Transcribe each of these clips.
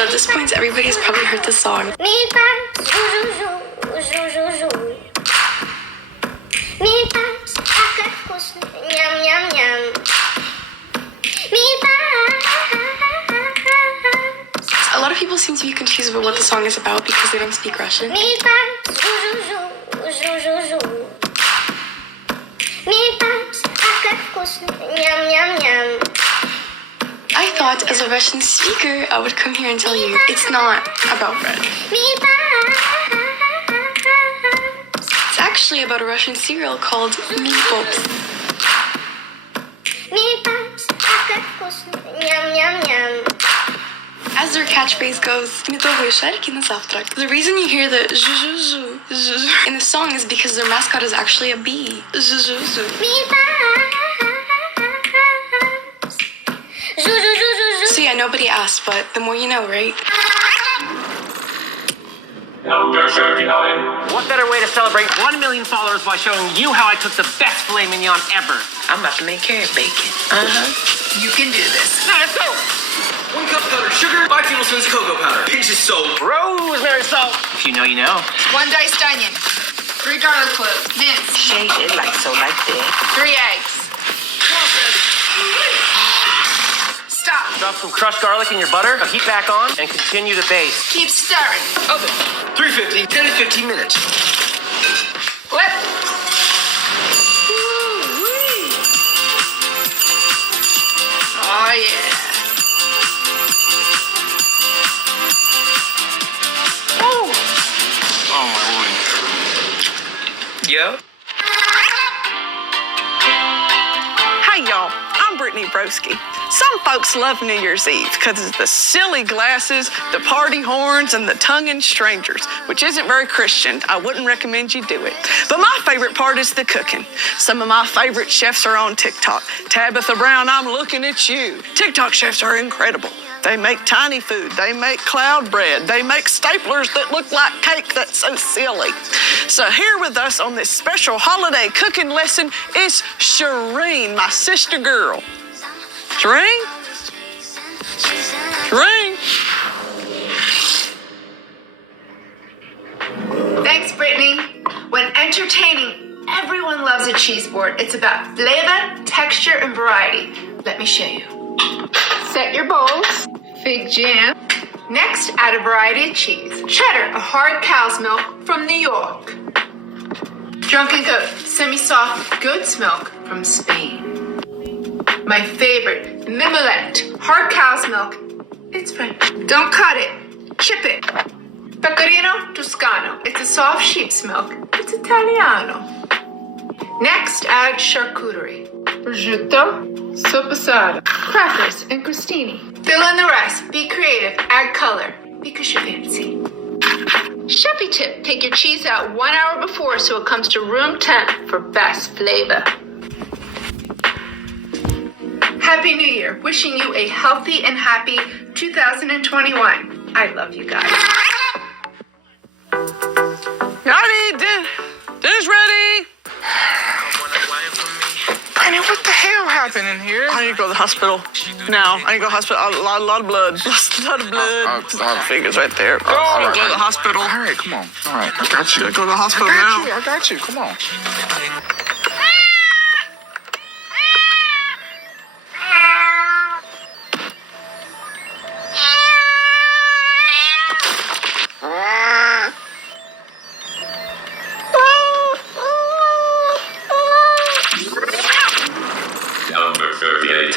So at this point, everybody's probably heard this song. Mi faz ju. Mi faz acacos, yum. Mi faz. A lot of people seem to be confused about what the song is about because they don't speak Russian. Mi faz ju. Mi faz acacos, yum. I thought as a Russian speaker, I would come here and tell you it's not about bread. Mi faz. It's actually about a Russian cereal called Meat Pops. Mi faz acacos, yum. As their catchphrase goes, медовые шарики на завтрак. The reason you hear the zhu in the song is because their mascot is actually a bee. Zhu. Mi faz. So yeah, nobody asked, but the more you know, right? Number 39. What better way to celebrate 1 million followers by showing you how I cook the best filet mignon ever? I'm about to make carrot bacon. You can do this. Now let's go! 1 cup powdered sugar, 5 tablespoons cocoa powder, pinch of salt. Rosemary salt. If you know, you know. 1 diced onion. 3 garlic cloves. Mince. Shade it like that. 3 eggs. Stop. Drop some crushed garlic in your butter, heat back on, and continue to baste. Keep stirring. Oven, 350, 10 to 15 minutes. Flip. Oh, yeah. Oh my lord. Yeah? Hey y'all, I'm Brittany Broski. Some folks love New Year's Eve because of the silly glasses, the party horns, and the tonguing strangers, which isn't very Christian. I wouldn't recommend you do it. But my favorite part is the cooking. Some of my favorite chefs are on TikTok. Tabitha Brown, I'm looking at you. TikTok chefs are incredible. They make tiny food. They make cloud bread. They make staplers that look like cake. That's so silly. So here with us on this special holiday cooking lesson is Shireen, my sister girl. Shireen? Thanks, Brittany. When entertaining, everyone loves a cheese board. It's about flavor, texture, and variety. Let me show you. Set your bowls. Fig jam. Next, add a variety of cheese. Cheddar, a hard cow's milk from New York. Drunken Goat, semi-soft goat's milk from Spain. My favorite, Mimolette, hard cow's milk. It's French. Don't cut it, chip it. Pecorino Toscano, it's a soft sheep's milk. It's Italiano. Next, add charcuterie. Prosciutto, soppressata, crackers, and crostini. Fill in the rest. Be creative. Add color. Because you're fancy. Chefy tip. Take your cheese out 1 hour before so it comes to room temp for best flavor. Happy New Year. Wishing you a healthy and happy 2021. I love you guys. Ready? Dinner's ready. Honey, what the hell happened in here? I need to go to the hospital now. I need to go to the hospital. A lot of blood. A lot of blood. Fingers right there. I need to go to the hospital. All right, come on. All right, I got you. I go to the hospital now. I got you. Come on. Number 38.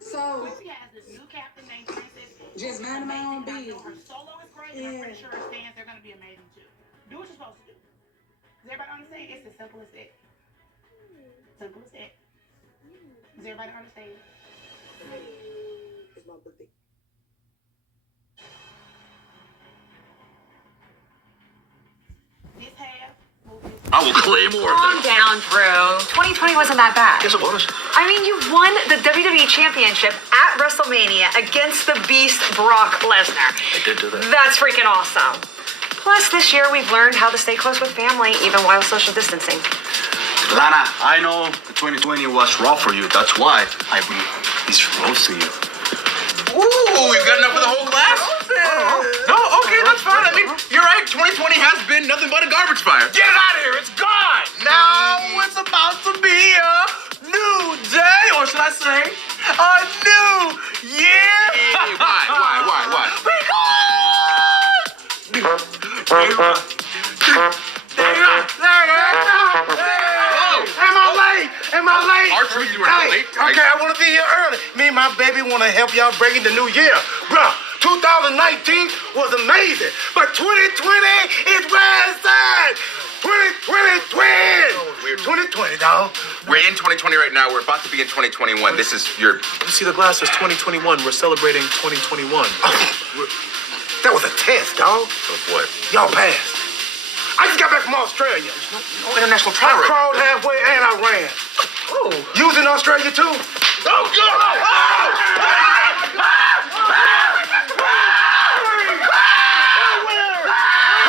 So, just minding my own business. Boys, and I'm pretty sure our stands are gonna be amazing too. Do what you're supposed to do. Does everybody understand? It's as simple as that. Simple as that. Does everybody understand? It's my birthday. This half. I will claim more of Calm them. down, Drew. 2020 wasn't that bad. Yes, it was. I mean, you won the WWE Championship at WrestleMania against the Beast Brock Lesnar. I did do that. That's freaking awesome. Plus, this year we've learned how to stay close with family even while social distancing. Lana, I know the 2020 was rough for you. That's why I bring this rose to you. Ooh, you got enough for the whole class? No, okay, that's fine. I mean, you're right. 2020 has been nothing but a garbage fire. Get it out of here. It's gone. Now it's about to be a new day, or should I say, a new year? Hey, why? Am I late? R-Truth, you were not late. Okay, I want to be here early. Me and my baby want to help y'all bring in the new year. Bruh, 2019 was amazing, but 2020 is where it's at. 2020 twin. 2020, dog. We're in 2020 right now. We're about to be in 2021. This is your... You see, the glass is 2021. We're celebrating 2021. That was a test, dog. Of what? Y'all passed. I just got back from Australia. No international I travel. crawled halfway and I ran. Oh. You was in Australia too? Oh, God!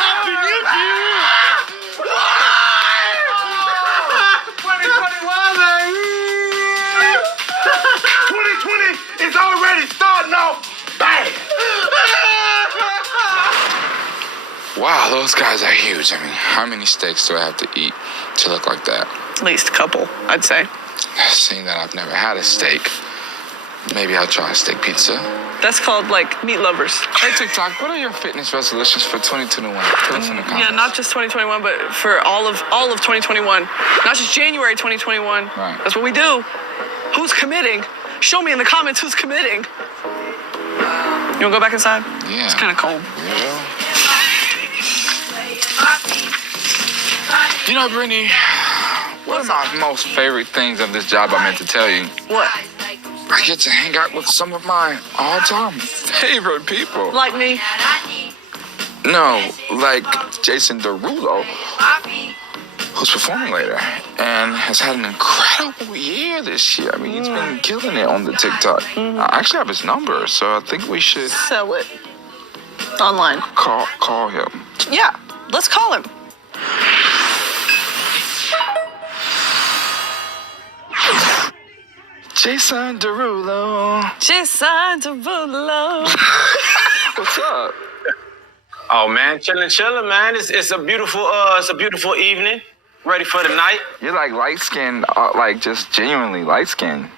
Happy New Year! 2021, baby! 2020 is already starting off bad. Wow, those guys are huge. I mean, how many steaks do I have to eat to look like that? At least a couple, I'd say. Seeing that I've never had a steak, maybe I'll try a steak pizza. That's called, like, meat lovers. Hey, TikTok, what are your fitness resolutions for 2021? Tell us in the comments. Yeah, not just 2021, but for all of 2021. Not just January 2021. Right. That's what we do. Who's committing? Show me in the comments who's committing. You wanna go back inside? Yeah. It's kind of cold. Yeah. You know, Brittany, one of my most favorite things of this job I meant to tell you, What? I get to hang out with some of my all-time favorite people. Like me? No, like Jason Derulo, who's performing later and has had an incredible year this year. I mean, he's been killing it on the TikTok. I actually have his number, so I think we should Sell it. Online. call him. Yeah, let's call him. Jason Derulo. Jason Derulo. What's up? Oh man, chilling, man. It's a beautiful evening. Ready for the night. You're like light-skinned, like just genuinely light-skinned.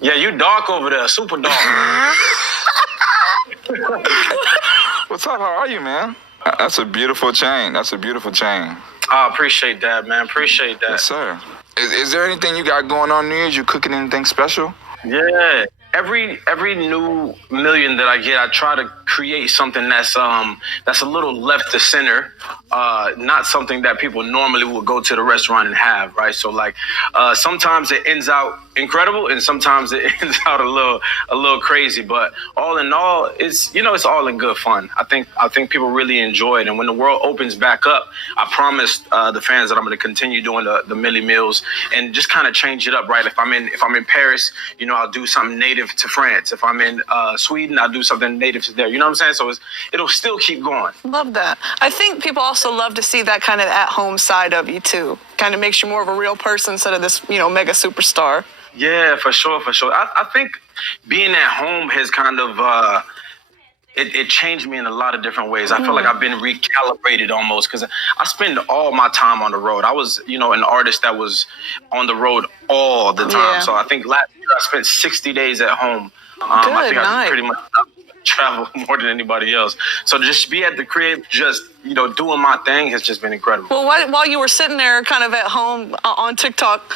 Yeah, you dark over there, super dark. What's up? How are you, man? That's a beautiful chain. I appreciate that, man. Appreciate that. Yes, sir. Is there anything you got going on New Year's? You cooking anything special? Yeah. Every new million that I get, I try to create something that's a little left to center, not something that people normally would go to the restaurant and have, right? So like sometimes it ends out incredible and sometimes it ends out a little crazy, but all in all, it's all in good fun. I think people really enjoy it, and when the world opens back up, I promised the fans that I'm going to continue doing the Millie Meals and just kind of change it up, right? If I'm in Paris, I'll do something native to France. If I'm in Sweden, I'll do something native to there. You know what I'm saying? So it'll still keep going. Love that. I think people also love to see that kind of at-home side of you too. Kind of makes you more of a real person instead of this, mega superstar. Yeah, for sure. I think being at home has kind of it changed me in a lot of different ways. I feel like I've been recalibrated almost because I spend all my time on the road. I was, an artist that was on the road all the time. Yeah. So I think last year I spent 60 days at home. I think I pretty much travel more than anybody else. So to just be at the crib, just, doing my thing has just been incredible. Well, while you were sitting there kind of at home on TikTok,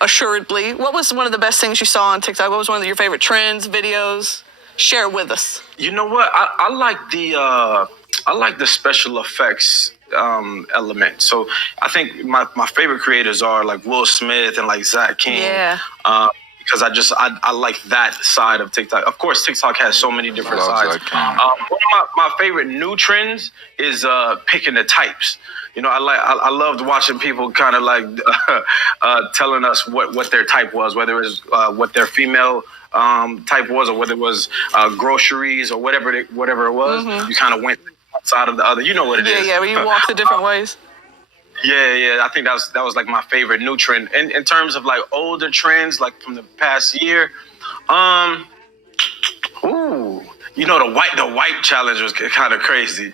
assuredly, what was one of the best things you saw on TikTok? What was one of your favorite trends, videos? share with us? You know what? I like the special effects element. So I think my favorite creators are like Will Smith and like Zach King. Yeah. Because I like that side of TikTok. Of course, TikTok has so many different sides. One of my favorite new trends is picking the types. You know, I loved watching people kind of like telling us what their type was, whether it was what their female type was, or whether it was groceries or whatever it was. Mhm. You kind of went outside of the other. You know what it is. Yeah, you walk the different ways. Yeah. I think that was like my favorite new trend. And in terms of like older trends, like from the past year, you know, the white challenge was kind of crazy.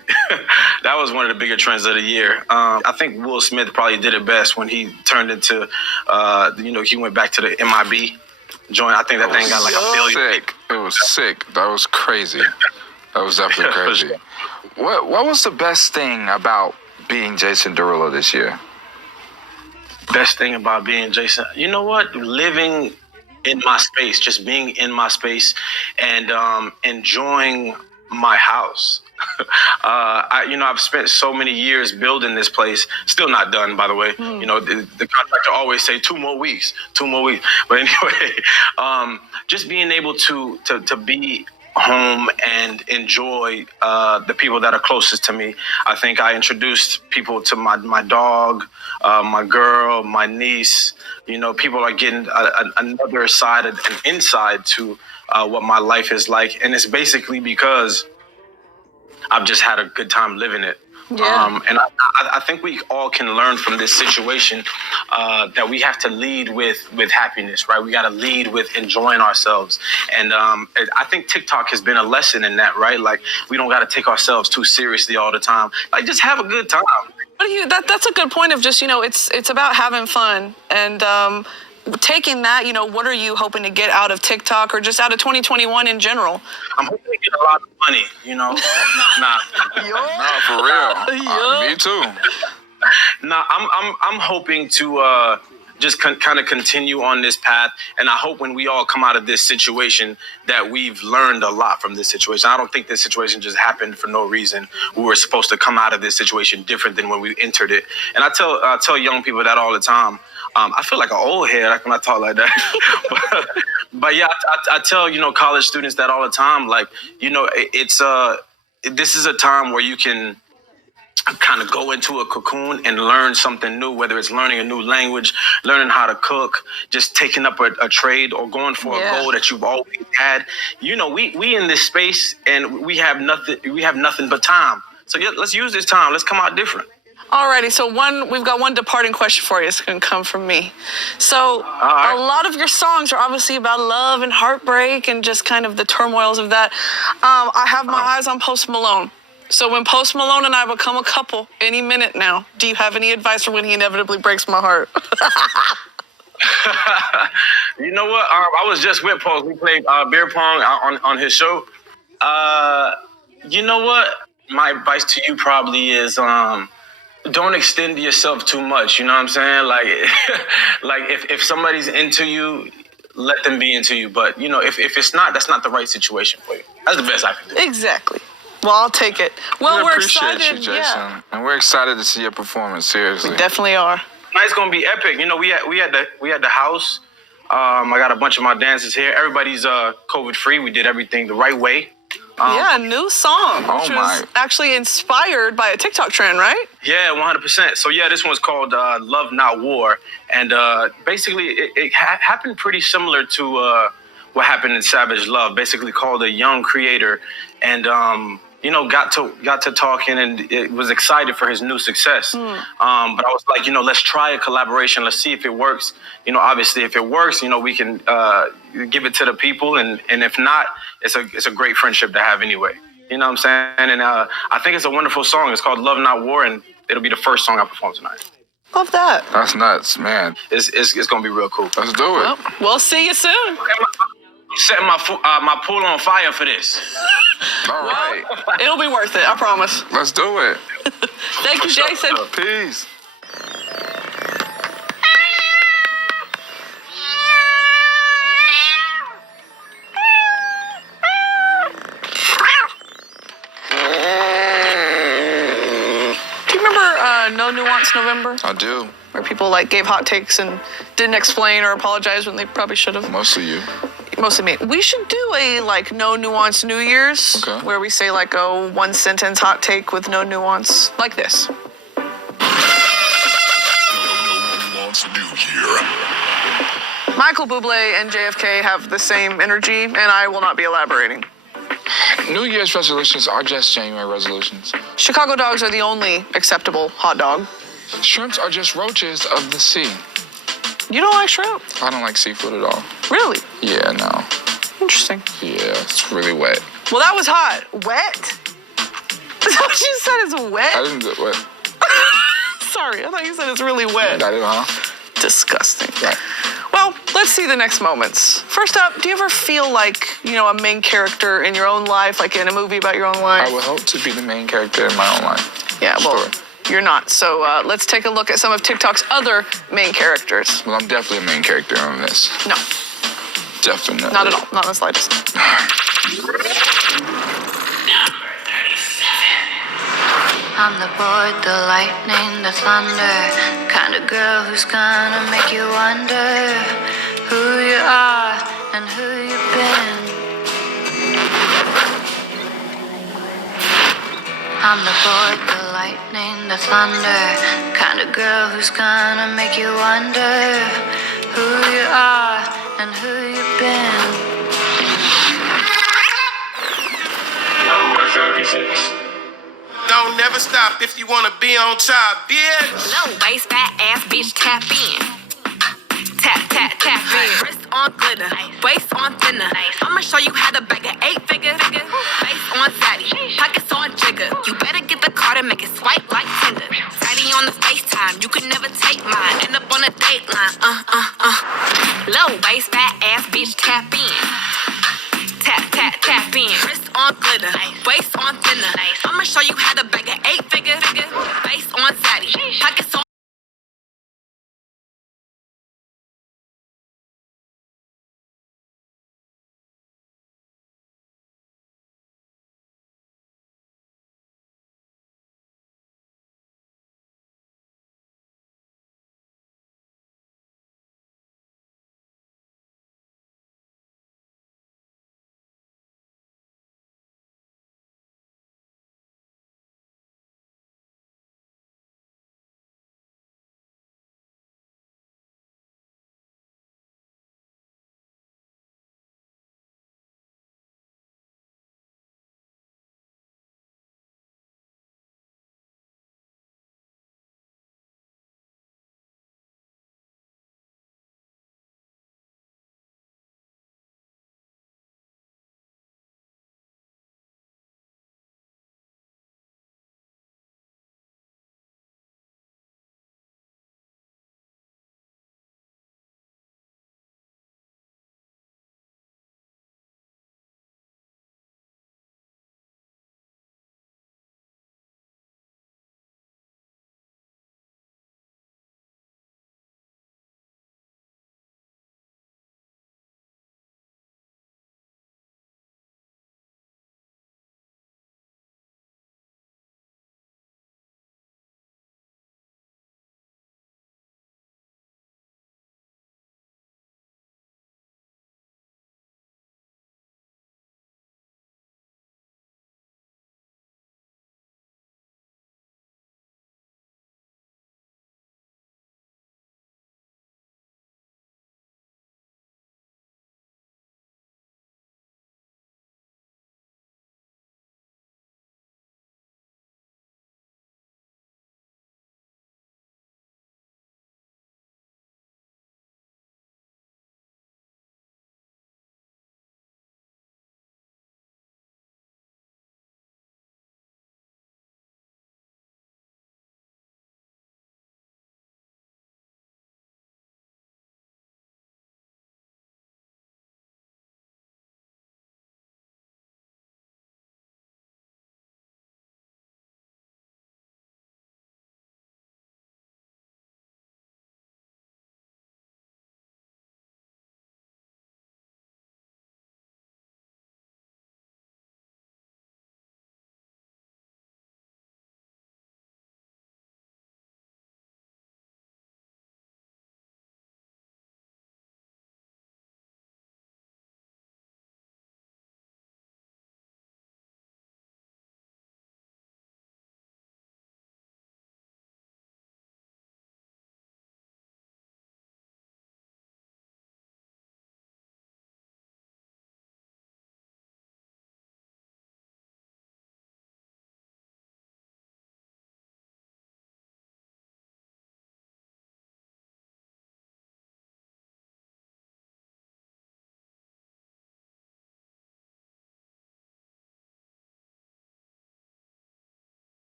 That was one of the bigger trends of the year. I think Will Smith probably did it best when he turned into, he went back to the MIB joint. I think that thing got like $1 billion. Sick. It was sick. That was crazy. That was definitely crazy. What was the best thing about being Jason Derulo this year? Best thing about being Jason, you know what? Living in my space, just being in my space, and enjoying my house. I've spent so many years building this place. Still not done, by the way. You know, the contractor always say 2 more weeks. But anyway, just being able to be home and enjoy the people that are closest to me. I think I introduced people to my dog, my girl, my niece. You know, people are getting another side, an inside to what my life is like. And it's basically because I've just had a good time living it. Yeah. And I think we all can learn from this situation that we have to lead with happiness, right? We got to lead with enjoying ourselves. And I think TikTok has been a lesson in that, right? Like, we don't got to take ourselves too seriously all the time. Like, just have a good time. That's a good point of just, it's about having fun. And taking that, what are you hoping to get out of TikTok or just out of 2021 in general? I'm hoping to get a lot of money, Nah, for real. Me too. Nah, I'm hoping to just kind of continue on this path, and I hope when we all come out of this situation that we've learned a lot from this situation. I don't think this situation just happened for no reason. We were supposed to come out of this situation different than when we entered it. And I tell young people that all the time. I feel like an old head when I talk like that. but yeah, I tell, college students that all the time. Like, this is a time where you can kind of go into a cocoon and learn something new, whether it's learning a new language, learning how to cook, just taking up a trade, or going for a goal that you've always had. We in this space, and we have nothing but time. So yeah, let's use this time. Let's come out different. Alrighty, so we've got one departing question for you. It's going to come from me. So a lot of your songs are obviously about love and heartbreak and just kind of the turmoils of that. I have my eyes on Post Malone. So when Post Malone and I become a couple any minute now, do you have any advice for when he inevitably breaks my heart? You know what? I was just with Post. We played beer pong on his show. You know what? My advice to you probably is don't extend yourself too much. You know what I'm saying? Like, if somebody's into you, let them be into you. But, if it's not, that's not the right situation for you. That's the best I can do. Exactly. Well, I'll take it. Well, we're appreciate excited. you, Jason. And we're excited to see your performance, seriously. We definitely are. Tonight's gonna be epic. We had the house. I got a bunch of my dancers here. Everybody's COVID free. We did everything the right way. A new song, which was actually inspired by a TikTok trend, right? Yeah, 100%. So yeah, this one's called Love Not War. And basically it happened pretty similar to what happened in Savage Love, basically called a young creator. And got to talking and it was excited for his new success. But I was like, let's try a collaboration. Let's see if it works. Obviously if it works, we can give it to the people. And if not, it's a great friendship to have anyway. You know what I'm saying? And I think it's a wonderful song. It's called Love Not War, and it'll be the first song I perform tonight. Love that. That's nuts, man. It's going to be real cool. Let's do it. Well, we'll see you soon. I'm setting my pool on fire for this. All right. It'll be worth it, I promise. Let's do it. Thank you, Jason. Peace. Nuance November? I do. Where people like gave hot takes and didn't explain or apologize when they probably should have. Mostly you. Mostly me. We should do a like no nuance New Year's, where we say like a one sentence hot take with no nuance, like this. Michael Bublé and JFK have the same energy, and I will not be elaborating. New Year's resolutions are just January resolutions. Chicago dogs are the only acceptable hot dog. Shrimps are just roaches of the sea. You don't like shrimp? I don't like seafood at all. Really? Yeah, no. Interesting. Yeah, it's really wet. Well, that was hot. Wet? Is that what you said? It's wet? I didn't do wet. Sorry, I thought you said it's really wet. I didn't, huh? Disgusting. Right. Well, let's see the next moments. First up, do you ever feel like, you know, a main character in your own life, like in a movie about your own life? I would hope to be the main character in my own life. Yeah, well, you're not. So let's take a look at some of TikTok's other main characters. Well, I'm definitely a main character on this. No. Definitely. Not at all. Not in the slightest. I'm the boy, the lightning, the thunder, kind of girl who's gonna make you wonder who you are and who you've been. I'm the boy, the lightning, the thunder, kind of girl who's gonna make you wonder who you are and who you've been. Number 36. Don't never stop if you wanna be on top, bitch. Low waist, fat ass bitch, tap in. Tap, tap, tap in. Wrist on glitter, waist on thinner. I'ma show you how to bag an 8-figure. Face on fatty, pockets on jigger. You better get the card and make it swipe like Tinder. Fatty on the FaceTime, you can never take mine. End up on a dateline, Low waist, fat ass bitch, tap in. Tap, tap, tap in. Wrist on glitter, waist on thinner. I'ma show you how to bag an 8-figure. Face on fatty, pockets on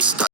start.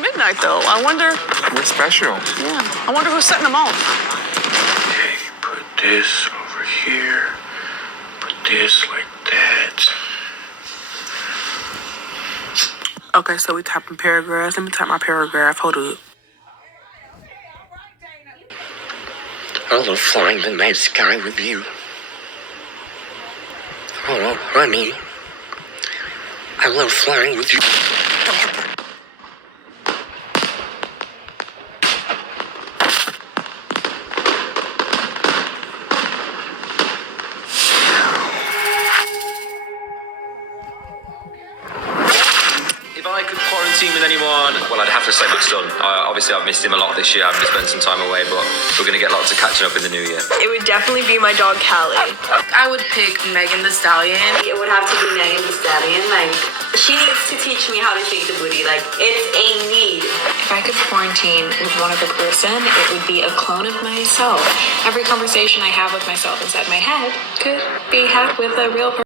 Midnight though. I wonder. We're special. Yeah. I wonder who's setting them off. Okay, put this over here. Put this like that. Okay, so we typing paragraphs. Let me type my paragraph. Hold up. I love flying the night sky with you. Oh, honey. I love flying with you. If I could quarantine with anyone, well, I'd have to say my son. Obviously, I've missed him a lot this year. I've been spending some time away, but we're going to get lots of catching up in the new year. It would definitely be my dog, Callie. I would pick Megan the Stallion. It would have to be Megan the Stallion. Like, she needs to teach me how to shake the booty. Like, it's a need. If I could quarantine with one other person, it would be a clone of myself. Every conversation I have with myself inside my head could be had with a real person.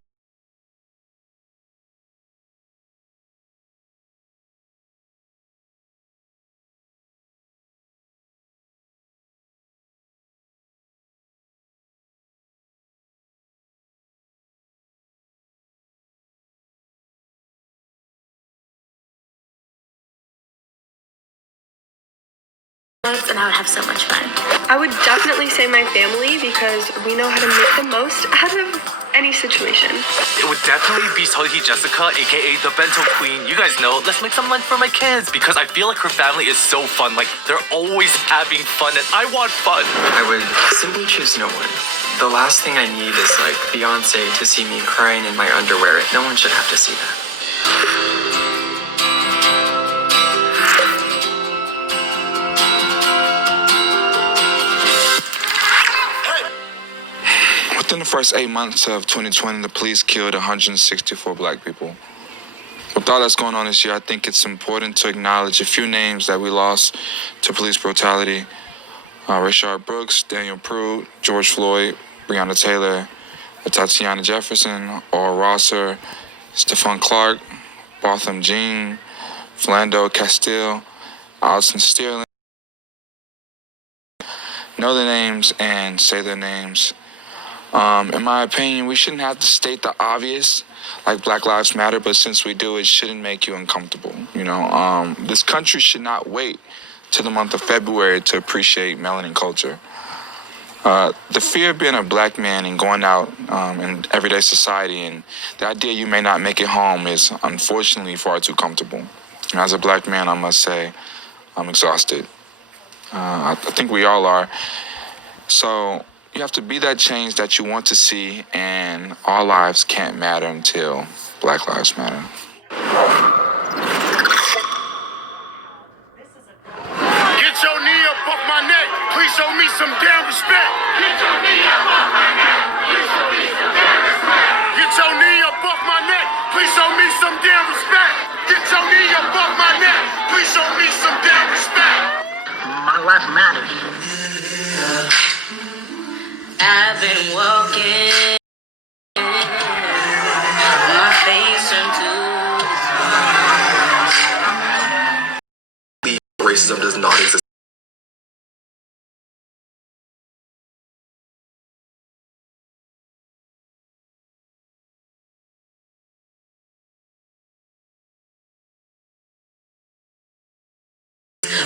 And I would have so much fun. I would definitely say my family because we know how to make the most out of any situation. It would definitely be Sohee Jessica, aka the Bento Queen. You guys know, let's make some lunch for my kids because I feel like her family is so fun. Like, they're always having fun and I want fun. I would simply choose no one. The last thing I need is like Beyonce to see me crying in my underwear. No one should have to see that. Within the first 8 months of 2020, the police killed 164 black people. With all that's going on this year, I think it's important to acknowledge a few names that we lost to police brutality. Rayshard Brooks, Daniel Pruitt, George Floyd, Breonna Taylor, Tatiana Jefferson, Oral Rosser, Stephon Clark, Botham Jean, Philando Castile, Allison Sterling. Know their names and say their names. In my opinion, we shouldn't have to state the obvious, like Black Lives Matter, but since we do, it shouldn't make you uncomfortable. You know, this country should not wait till the month of February to appreciate melanin culture. The fear of being a black man and going out in everyday society and the idea you may not make it home is unfortunately far too comfortable. And as a black man, I must say, I'm exhausted. I think we all are. So you have to be that change that you want to see, and all lives can't matter until Black Lives Matter. Get your knee up off my neck. Please show me some damn respect. Get your knee up off my neck. Please show me some damn respect. Lives Matter. I've been walking, my face turned to Racism does not exist.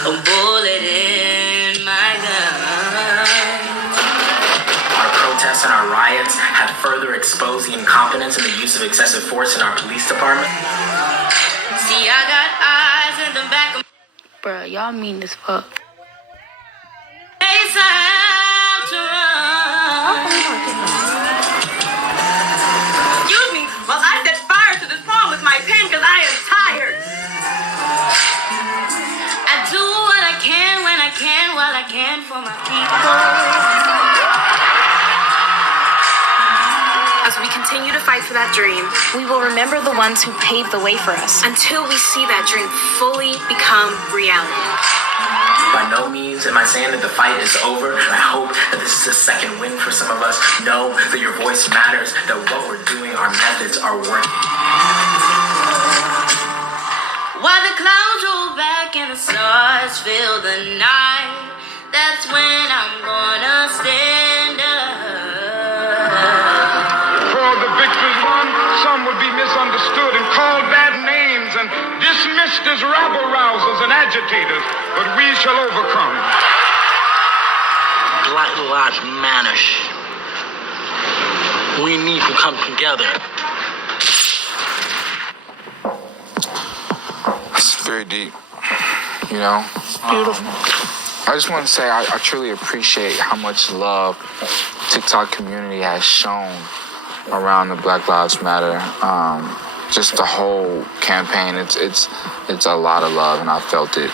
a bullet in my gun. Our protests and our riots have further exposed the incompetence and the use of excessive force in our police department. See, I got eyes in the back of Bruh, y'all mean as fuck. my time to run. Excuse me, well, I set fire to this poem with my pen because I am tired. I do what I can when I can while I can for my people. As we continue to fight for that dream, we will remember the ones who paved the way for us until we see that dream fully become reality. By no means am I saying that the fight is over. I hope that this is a second win for some of us. Know that your voice matters, that what we're doing, our methods are working. While the clouds roll back and the stars fill the night, that's when I'm gonna stand up. For the victories won, some would be misunderstood and called bad names and dismissed as rabble-rousers and agitators, but we shall overcome. Black Lives Matter. We need to come together. It's very deep, you know? Beautiful. I just want to say I truly appreciate how much love TikTok community has shown around the Black Lives Matter. Just the whole campaign, it's a lot of love, and I felt it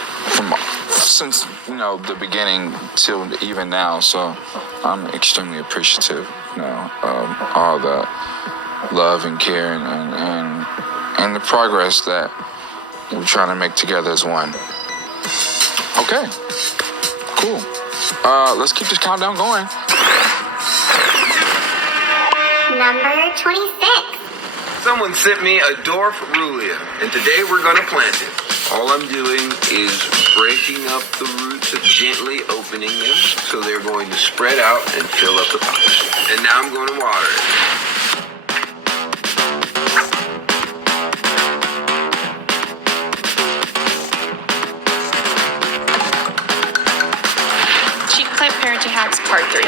since the beginning till even now. So I'm extremely appreciative, of all the love and care and the progress that we're trying to make together as one. Okay, cool. Let's keep this countdown going. Number 26. Someone sent me a dwarf rulia, and today we're gonna plant it. All I'm doing is breaking up the roots and gently opening them so they're going to spread out and fill up the pot. And now I'm going to water it. Cheap plant parenting hacks part 3.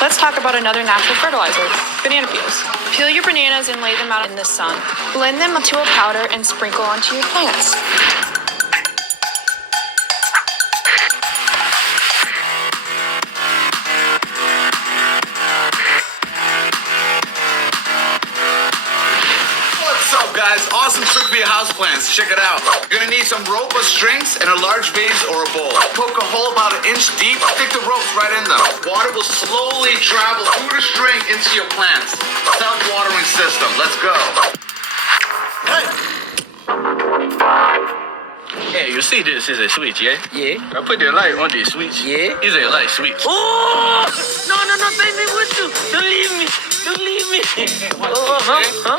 Let's talk about another natural fertilizer, banana peels. Peel your bananas and lay them out in the sun. Blend them into a powder and sprinkle onto your plants. What's up, guys? Awesome trick for your houseplants. Check it out. You're gonna need some rope or strings and a large vase or a bowl. Poke a hole about 1 inch deep. Stick the ropes right in them. Water will slowly travel through the string into your plants. Self-watering system. Let's go. Hey, you see this is a switch, yeah? Yeah. I put the light on the switch. Yeah. It's a light switch. Oh! No, baby, with you. Don't leave me.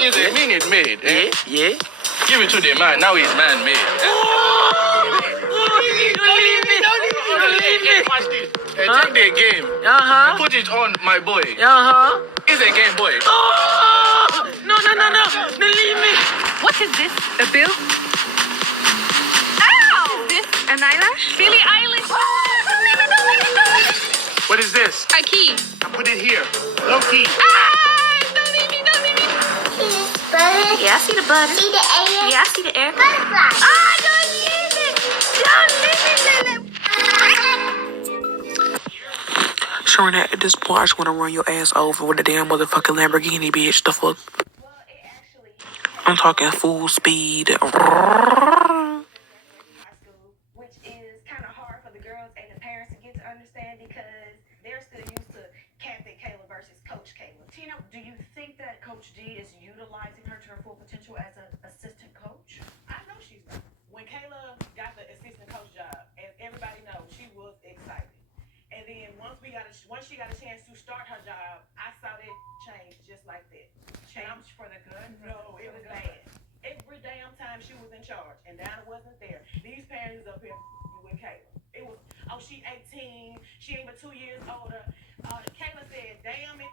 It's a Minute Maid, eh? Yeah. Give it to the man. Now he's man-made. Don't leave me. Watch this. Take the game. Put it on my boy. It's a Game Boy. Oh! No. Don't leave me. What is this? A bill? Ow! Is this an eyelash? Billie Eilish. Don't leave me. What is this? A key. I put it here. No key. Don't leave me. Butter. Yeah, I see the butter. See the air. Yeah, I see the air. Butterfly. Don't leave me. Sharina, at this point, I just want to run your ass over with a damn motherfucking Lamborghini, bitch. The fuck? I'm talking full speed. Which is kind of hard for the girls and the parents to get to understand because they're still used to Captain Kayla versus Coach Kayla. Tina, do you think that Coach G is utilizing her to her full potential as an assistant coach? I know she's right. When Kayla got the assistant coach job, as everybody knows, she was once she got a chance to start her job, I saw that change just like that. Change for the good? No, it was bad. Every damn time she was in charge, and Donna wasn't there. These parents up here with Kayla. It was, oh, she 18, she ain't but 2 years older. Kayla said, damn it.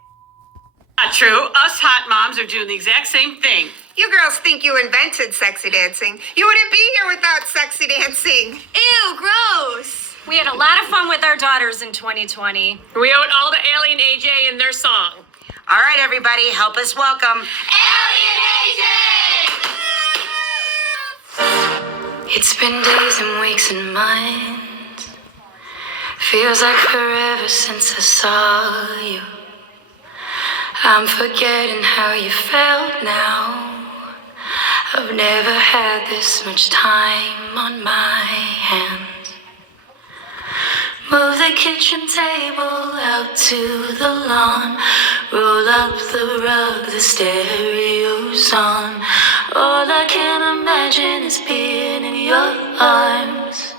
Not true. Us hot moms are doing the exact same thing. You girls think you invented sexy dancing. You wouldn't be here without sexy dancing. Ew, gross. We had a lot of fun with our daughters in 2020. We owed all to Allie and AJ and their song. All right, everybody, help us welcome Allie and AJ! It's been days and weeks and months. Feels like forever since I saw you. I'm forgetting how you felt now. I've never had this much time on my hands. Move the kitchen table out to the lawn. Roll up the rug, the stereo's on. All I can imagine is being in your arms.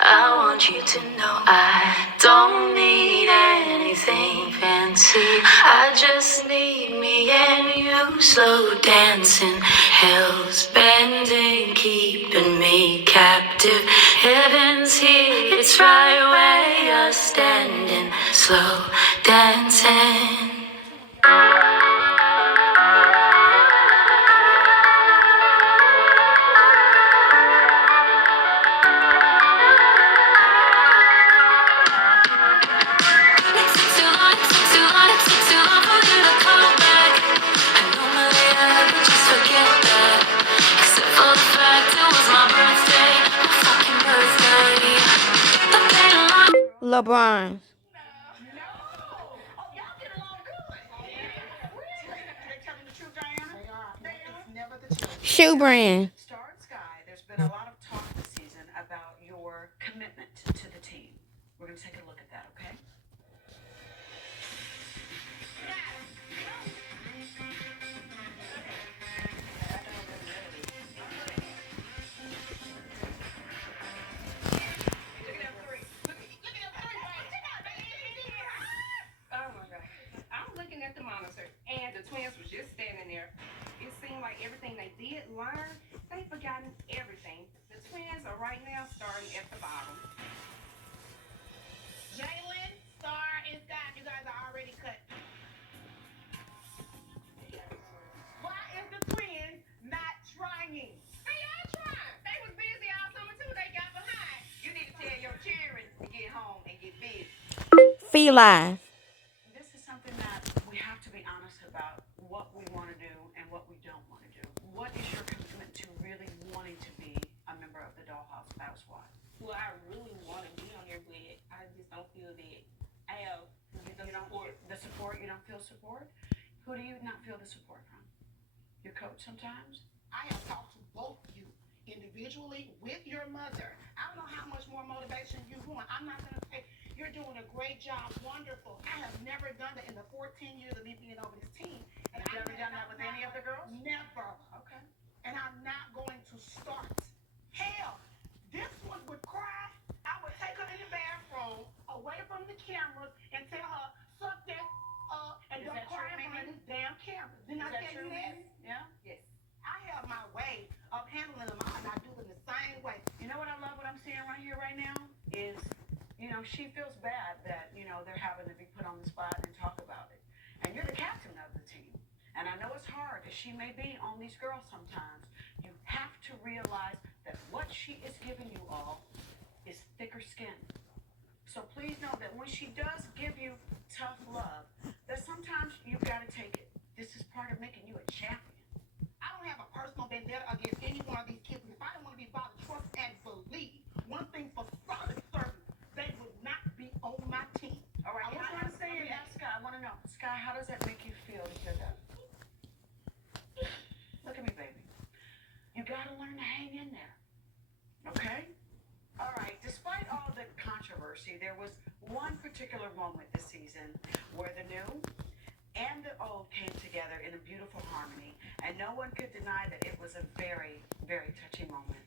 I want you to know I don't need anything fancy. I just need me and you slow dancing. Hell's bending, keeping me captive. Heaven's here, it's right where you're standing. Slow dancing. LeBron. Shoe brand. Star Sky, there's been a lot of talk this season about your commitment to the team. We're going to take a look at that, okay? At the monitor, and the twins was just standing there. It seemed like everything they did learn, they've forgotten everything. The twins are right now starting at the bottom. Jalen, Star, and Scott, you guys are already cut. Why is the twins not trying? They are trying. They was busy all summer too. They got behind. You need to tell your children to get home and get busy. Feline. This is something that we have to be honest about what we want to do and what we don't want to do. What is your commitment to really wanting to be a member of the Dollhouse Housewives? Well, I really want to be on there, but I just don't feel that I have the support. You don't feel support? Who do you not feel the support from? Your coach sometimes? I have talked to both of you individually with your mother. I don't know how much more motivation you want. I'm not going to say you're doing a great job, wonderful. I have never done that in the 14 years of me being over this team. And Have you ever done that with any of the girls? Never. Okay. And I'm not going to start. Hell, this one would cry. I would take her in the bathroom, away from the cameras, and tell her, suck that up, and don't cry in front of this damn camera. Didn't I tell you that? Yeah? Yes. I have my way of handling them, and I do them the same way. You know what I love, what I'm seeing right here, right now, is, she feels bad that, they're having to be put on the spot and talk about it. And you're the captain of the team. And I know it's hard, because she may be on these girls sometimes. You have to realize that what she is giving you all is thicker skin. So please know that when she does give you tough love, that sometimes you've got to take it. This is part of making you a champion. I don't have a personal vendetta against any one of these kids. If I don't want to be bothered, trust and believe. One thing for solid certain, they would not be on my team. All right, I want to say it. Ask Sky. I want to know, Sky, how does that make you feel to hear that? Look at me, baby. You got to learn to hang in there. Okay? All right. Despite all the controversy, there was one particular moment this season where the new and the old came together in a beautiful harmony, and no one could deny that it was a very, very touching moment.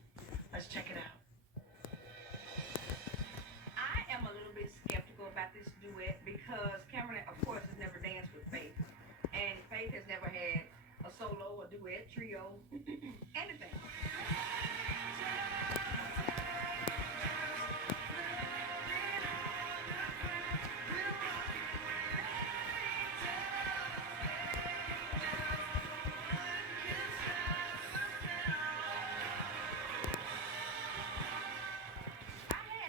Let's check it out. I am this duet because Cameron, of course, has never danced with Faith. And Faith has never had a solo, a duet, trio, anything.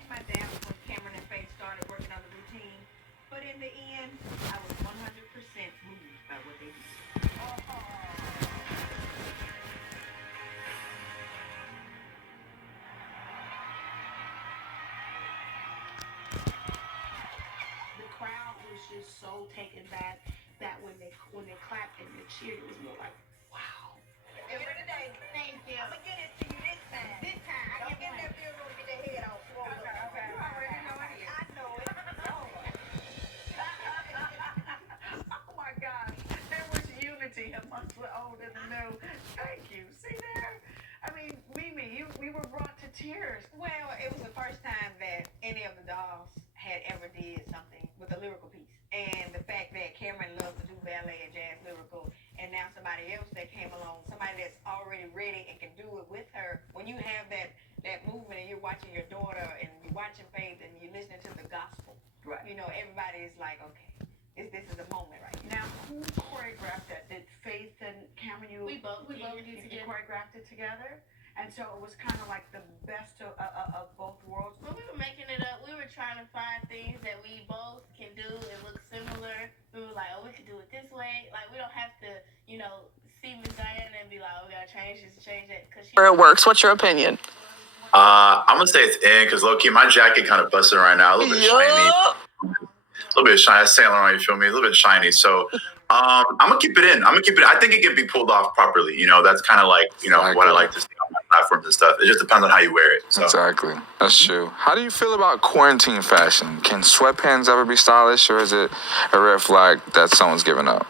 My dad when Cameron and Faith started working on the routine, but in the end, I was 100% moved by what they did. The crowd was just so taken back that when they clapped and they cheered, it was more like, wow. At the end of the day, thank you. I'm gonna get it to you this time. This time, I can get that field to get their head off. Okay. You already know it. I know it. Oh my gosh, there was unity amongst the old and the new. Thank you. See there? I mean, Mimi, we were brought to tears. Well, it was the first time that any of the dolls had ever did something with a lyrical piece. And the fact that Cameron loves to do ballet and jazz lyrical, and now somebody else that came along, somebody that's already ready and can do it with her. When you have that movement and you're watching your daughter and you're watching Faith and you're listening to the gospel, right? You know, everybody is like, okay, this is the moment right now. Who choreographed that? Did Faith and Cameron, we both did together. Choreographed it together? And so it was kind of like the best of both worlds. When we were making it up, we were trying to find things that we both can do and look similar. We were like, oh, we could do it this way. Like, we don't have to, see Miss Diana and be like, oh, we gotta change this and change that. Where it works. What's your opinion? I'm gonna say it's in because low key my jacket kind of busting right now, a little bit shiny, a little bit shiny. Saint Laurent, you feel me? A little bit shiny. So I'm gonna keep it in. I think it can be pulled off properly. That's kind of like what I like to see on my platforms and stuff. It just depends on how you wear it. So. Exactly, that's true. How do you feel about quarantine fashion? Can sweatpants ever be stylish, or is it a red flag that someone's giving up?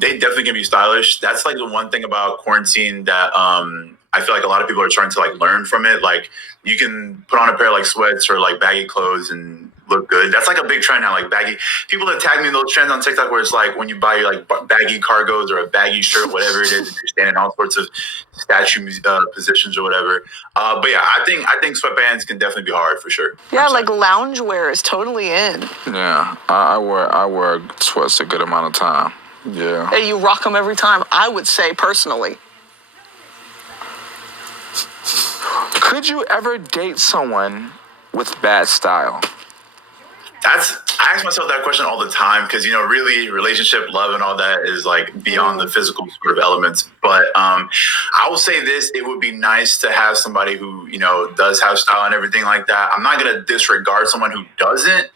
They definitely can be stylish. That's like the one thing about quarantine that I feel like a lot of people are trying to like learn from it. Like you can put on a pair of like sweats or like baggy clothes and look good. That's like a big trend now. Like baggy people have tagged me in those trends on TikTok where it's like when you buy your like baggy cargos or a baggy shirt, whatever it is, and you're standing in all sorts of statue positions or whatever. But yeah, I think sweatbands can definitely be hard for sure. Yeah, like loungewear is totally in. Yeah, I wear sweats a good amount of time. Yeah. Hey, you rock them every time. I would say personally. Could you ever date someone with bad style? I ask myself that question all the time because, really relationship, love and all that is like beyond the physical sort of elements. But I will say this, it would be nice to have somebody who, does have style and everything like that. I'm not going to disregard someone who doesn't.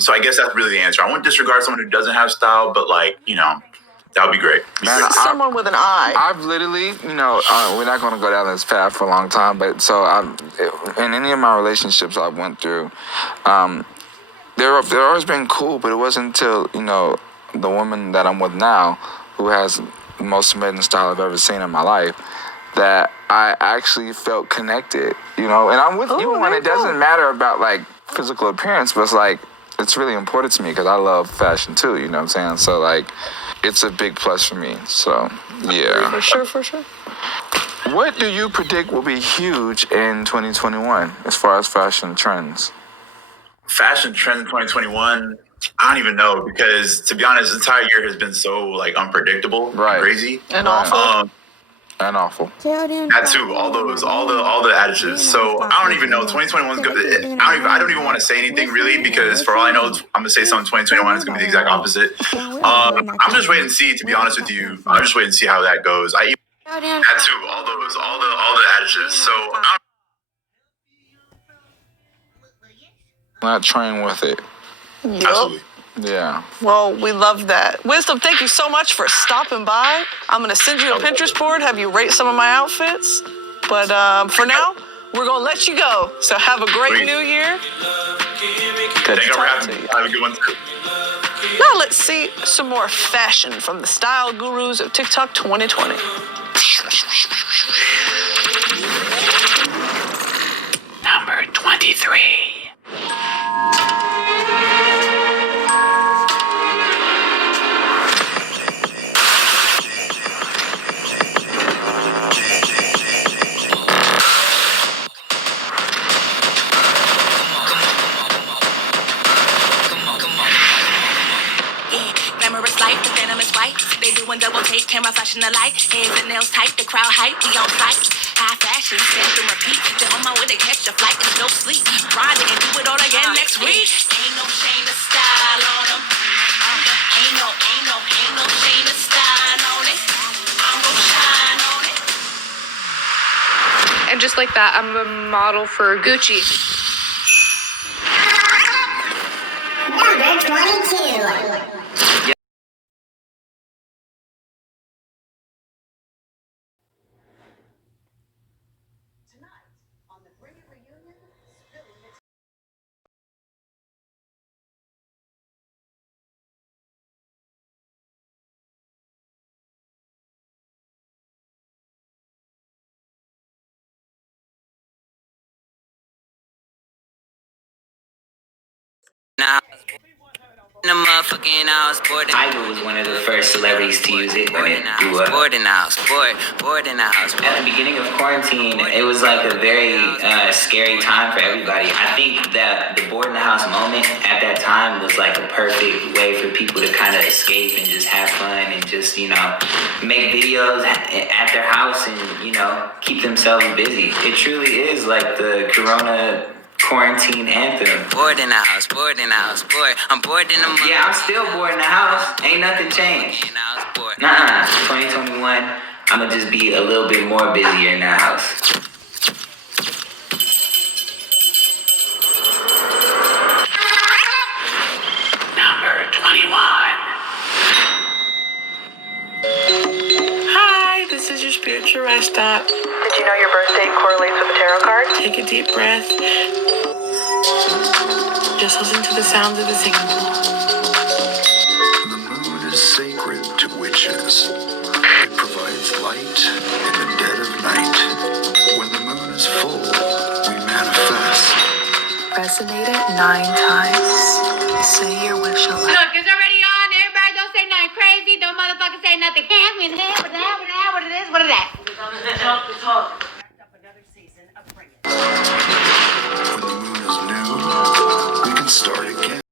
So I guess that's really the answer. I won't disregard someone who doesn't have style, but like, that would be great. Someone with an eye. I've literally, we're not going to go down this path for a long time, but in any of my relationships I went through, they've always been cool, but it wasn't until, the woman that I'm with now, who has the most amazing style I've ever seen in my life, that I actually felt connected, and I'm with you when it doesn't matter about like physical appearance, but it's like, it's really important to me because I love fashion too, you know what I'm saying? So like, it's a big plus for me. So yeah. For sure. What do you predict will be huge in 2021 as far as fashion trends? Fashion trends in 2021, I don't even know because to be honest, the entire year has been so like unpredictable, and crazy, and awful. That too, all the additives. So I don't even know. 2021 is good. I don't even want to say anything really because for all I know, I'm gonna say something. 2021 is gonna be the exact opposite. I'm just waiting to see. To be honest with you, I'm just waiting to see how that goes. That too, all the additives. So I'm not trained with it. Yep. Absolutely. Yeah. Well, we love that. Wisdom, thank you so much for stopping by. I'm going to send you a Pinterest board, have you rate some of my outfits. But for now, we're going to let you go. So have a great new year. Good to talk to you. Have a good one too. Now let's see some more fashion from the style gurus of TikTok 2020. Number 23. Glamorous light, the venom is white. They doing double take, camera flashing the light. Hands and nails tight, the crowd hype, we on sight. High fashion, stand and repeat. They're on my way to catch a flight, there's no sleep. Grind it and do it all again next week. Ain't no shame to style on them. Ain't no shame to style on it. I'm gon' shine on it. And just like that, I'm a model for Gucci. Number 22. Nah. The motherfucking house, Tiger was one of the first celebrities to use it when it blew up. Boarding house. At the beginning of quarantine, it was like a very scary time for everybody. I think that the board in the house moment at that time was like a perfect way for people to kind of escape and just have fun and just, you know, make videos at their house and, you know, keep themselves busy. It truly is like the Corona quarantine anthem. Bored in the house, bored. I'm bored in the mother. Yeah, I'm still bored in the house. Ain't nothing changed. Nah, 2021, I'ma just be a little bit more busier in the house. Number 21. Hi, this is your spiritual rest stop. Did you know your birthday correlates with the tarot card? Take a deep breath. Just listen to the sounds of the singing bowl. The moon is sacred to witches. It provides light in the dead of night. When the moon is full, we manifest. Resonate it 9 times. Say your wish aloud. Look, it's already on. Everybody don't say nothing crazy. Don't motherfucking say nothing. What it is, what is that? Talk. When the moon is new, we can start again.